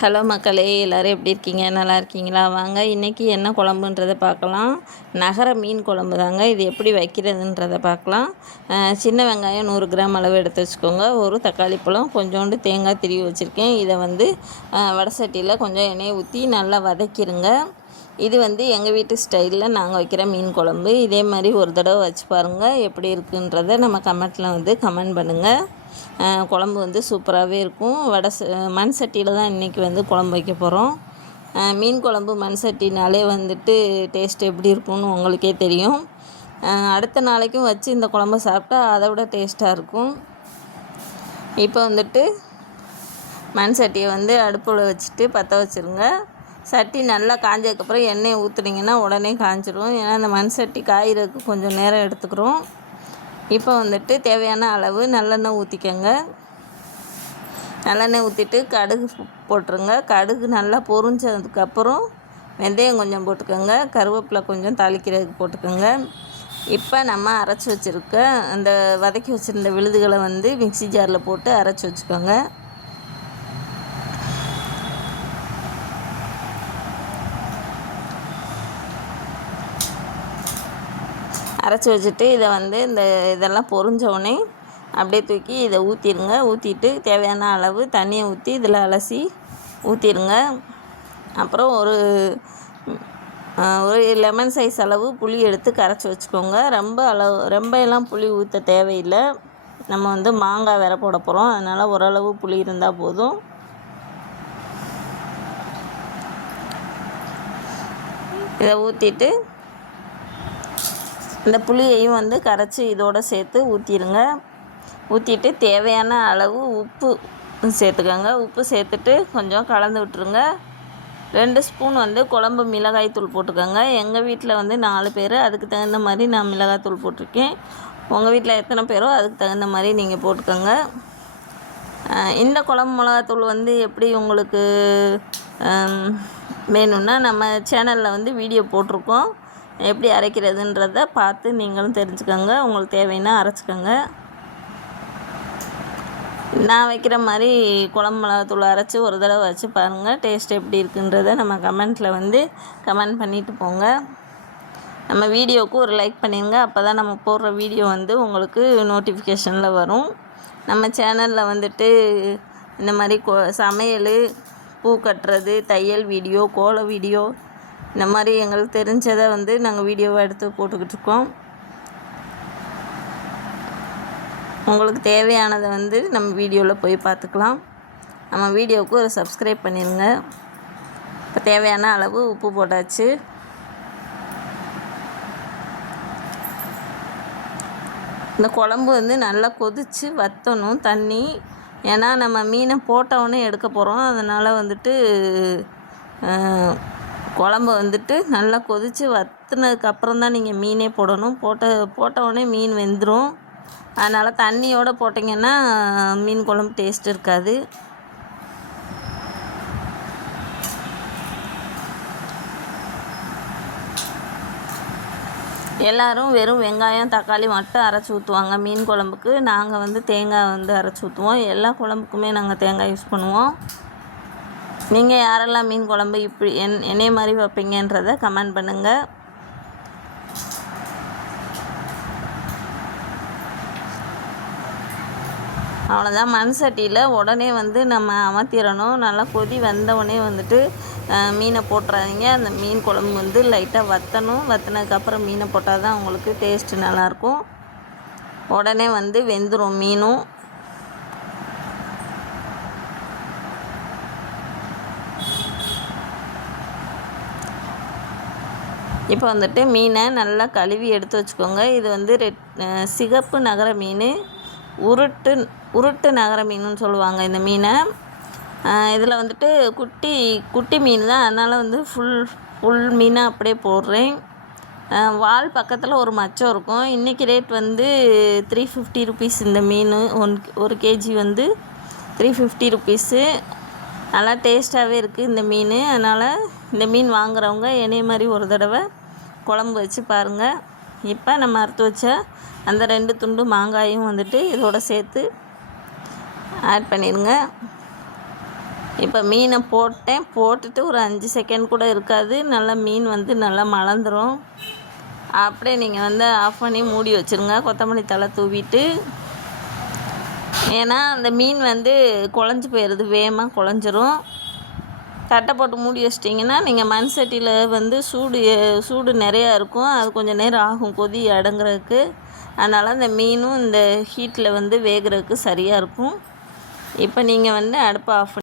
Hello மக்களே, எல்லோரும் எப்படி இருக்கீங்க? நல்லா இருக்கீங்களா? வாங்க இன்றைக்கி என்ன குழம்புன்றதை பார்க்கலாம். நகர மீன் குழம்பு தாங்க. இது எப்படி வைக்கிறதுன்றதை பார்க்கலாம். சின்ன வெங்காயம் 100 கிராம் அளவு எடுத்து வச்சுக்கோங்க. ஒரு தக்காளி பழம், கொஞ்சோண்டு தேங்காய் திருவி வச்சுருக்கேன். இதை வடை சட்டியில் கொஞ்சம் எண்ணெயை ஊற்றி நல்லா வதக்கிடுங்க. இது எங்கள் வீட்டு ஸ்டைலில் நாங்கள் வைக்கிற மீன் குழம்பு. இதே மாதிரி ஒரு தடவை வச்சு பாருங்கள். எப்படி இருக்குன்றதை நம்ம கமெண்ட்டில் கமெண்ட் பண்ணுங்கள். குழம்பு சூப்பராகவே இருக்கும். மண் சட்டியில் தான் இன்றைக்கி குழம்பு வைக்க போகிறோம். மீன் குழம்பு மண் சட்டினாலே டேஸ்ட் எப்படி இருக்கும்னு உங்களுக்கே தெரியும். அடுத்த நாளைக்கும் வச்சு இந்த குழம்பு சாப்பிட்டா அதை விட டேஸ்ட்டாக இருக்கும். இப்போ மண் சட்டியை அடுப்பில் வச்சுட்டு பற்ற வச்சுருங்க. சட்டி நல்லா காஞ்சதுக்கப்புறம் எண்ணெயை ஊற்றுனீங்கன்னா உடனே காஞ்சிடும். ஏன்னா அந்த மண் சட்டி காய்கிறதுக்கு கொஞ்சம் நேரம் எடுத்துக்கிறோம். இப்போ தேவையான அளவு நல்லெண்ணெய் ஊற்றிக்கோங்க. நல்லெண்ணெய் ஊற்றிட்டு கடுகு போட்டுருங்க. கடுகு நல்லா பொரிஞ்சதுக்கப்புறம் வெந்தயம் கொஞ்சம் போட்டுக்கோங்க. கருவேப்பிலை கொஞ்சம் தாளிக்கிறதுக்கு போட்டுக்கோங்க. இப்போ நம்ம அரைச்சி வச்சுருக்க அந்த வதக்கி வச்சுருந்த விழுதுகளை மிக்ஸி ஜாரில் போட்டு அரைச்சி வச்சுக்கோங்க. அரைச்சி வச்சுட்டு இதை இதெல்லாம் பொரிஞ்சோடனே அப்படியே தூக்கி இதை ஊற்றிடுங்க. ஊற்றிட்டு தேவையான அளவு தண்ணியை ஊற்றி இதில் அலசி ஊற்றிடுங்க. அப்புறம் ஒரு லெமன் சைஸ் அளவு புளி எடுத்து கரைச்சி வச்சுக்கோங்க. ரொம்ப எல்லாம் புளி ஊற்ற தேவையில்லை. நம்ம மாங்காய் வேற போட போகிறோம். அதனால் ஓரளவு புளி இருந்தால் போதும். இதை ஊற்றிட்டு இந்த புளியையும் கரைச்சி இதோடு சேர்த்து ஊற்றிடுங்க. ஊற்றிட்டு தேவையான அளவு உப்பு சேர்த்துக்கோங்க. உப்பு சேர்த்துட்டு கொஞ்சம் கலந்து விட்டுருங்க. 2 ஸ்பூன் குழம்பு மிளகாய்த்தூள் போட்டுக்கோங்க. எங்கள் வீட்டில் 4 பேர். அதுக்கு தகுந்த மாதிரி நான் மிளகாய்த்தூள் போட்டிருக்கேன். உங்கள் வீட்டில் எத்தனை பேரோ அதுக்கு தகுந்த மாதிரி நீங்கள் போட்டுக்கோங்க. இந்த குழம்பு மிளகாய்த்தூள் எப்படி உங்களுக்கு வேணும்னா நம்ம சேனலில் வீடியோ போட்டிருக்கோம். எப்படி அரைக்கிறதுன்றதை பார்த்து நீங்களும் தெரிஞ்சுக்கோங்க. உங்களுக்கு தேவைன்னா அரைச்சிக்கோங்க. நான் வைக்கிற மாதிரி குழம்பு மிளகாத்தூள் அரைச்சி ஒரு தடவை வச்சு பாருங்கள். டேஸ்ட் எப்படி இருக்குன்றதை நம்ம கமெண்ட்டில் கமெண்ட் பண்ணிவிட்டு போங்க. நம்ம வீடியோவுக்கு ஒரு லைக் பண்ணிடுங்க. அப்போ தான் நம்ம போடுற வீடியோ உங்களுக்கு நோட்டிஃபிகேஷனில் வரும். நம்ம சேனலில் இந்த மாதிரி சமையல், பூ கட்டுறது, தையல் வீடியோ, கோல வீடியோ, இந்த மாதிரி எங்களுக்கு தெரிஞ்சதை நாங்கள் வீடியோவை எடுத்து போட்டுக்கிட்டு இருக்கோம். உங்களுக்கு தேவையானதை நம்ம வீடியோவில் போய் பார்த்துக்கலாம். நம்ம வீடியோவுக்கு ஒரு சப்ஸ்கிரைப் பண்ணிடுங்க. இப்போ தேவையான அளவு உப்பு போட்டாச்சு. இந்த குழம்பு நல்லா கொதித்து வற்றணும் தண்ணி. ஏன்னா நம்ம மீனை போட்டவுடனே எடுக்க போகிறோம். அதனால் குழம்பு நல்லா கொதித்து வற்றினதுக்கப்புறம் தான் நீங்கள் மீனே போடணும். போட்டவுடனே மீன் வெந்துடும். அதனால் தண்ணியோடு போட்டிங்கன்னா மீன் குழம்பு டேஸ்ட் இருக்காது. எல்லோரும் வெறும் வெங்காயம், தக்காளி மட்டும் அரைச்சி ஊற்றுவாங்க மீன் குழம்புக்கு. நாங்கள் தேங்காய் அரைச்சி ஊற்றுவோம். எல்லா குழம்புக்குமே நாங்கள் தேங்காய் யூஸ் பண்ணுவோம். நீங்கள் யாரெல்லாம் மீன் குழம்பு இப்படி என்னைய மாதிரி வைப்பீங்கன்றதை கமெண்ட் பண்ணுங்கள். அவ்வளோதான். மண் சட்டியில் உடனே நம்ம அமர்த்திடணும். நல்லா கொதி வந்தவுடனே மீனை போட்டுறாதீங்க. அந்த மீன் குழம்பு லைட்டாக வற்றணும். வற்றினதுக்கப்புறம் மீனை போட்டால் தான் உங்களுக்கு டேஸ்ட்டு நல்லாயிருக்கும். உடனே வெந்துடும் மீனும். இப்போ மீனை நல்லா கழுவி எடுத்து வச்சுக்கோங்க. இது சிகப்பு நகர மீன், உருட்டு நகர மீனுன்னு சொல்லுவாங்க இந்த மீனை. இதில் குட்டி மீன் தான். அதனால் ஃபுல் மீனாக அப்படியே போடுறேன். வால் பக்கத்தில் ஒரு மச்சம் இருக்கும். இன்றைக்கி ரேட் 350 ருபீஸ். இந்த மீன் 1 கேஜி 350 ருபீஸு. நல்லா டேஸ்ட்டாகவே இருக்குது இந்த மீன். அதனால் இந்த மீன் வாங்குறவங்க என்னைய மாதிரி ஒரு தடவை குழம்பு வச்சு பாருங்கள். இப்போ நம்ம அறுத்து வச்ச அந்த 2 துண்டு மாங்காயும் இதோட சேர்த்து ஆட் பண்ணிடுங்க. இப்போ மீனை போட்டுட்டு ஒரு 5 செகண்ட் கூட இருக்காது, நல்லா மீன் வந்து நல்லா மலர்ந்துடும். அப்படியே நீங்கள் வந்து ஆஃப் பண்ணி மூடி வச்சுருங்க, கொத்தமல்லி தழை தூவிட்டு. ஏன்னா அந்த மீன் வந்து குழஞ்சி போயிடுது, வேகமாக குழஞ்சிரும். தட்டை போட்டு மூடி வச்சிட்டிங்கன்னா நீங்கள் மண் சட்டியில் வந்து சூடு நிறையா இருக்கும், அது கொஞ்சம் நேரம் ஆகும் கொதி அடங்குறதுக்கு. அதனால் அந்த மீனும் இந்த ஹீட்டில் வந்து வேகிறதுக்கு சரியாக இருக்கும். இப்போ நீங்கள் வந்து அடுப்பை ஆஃப்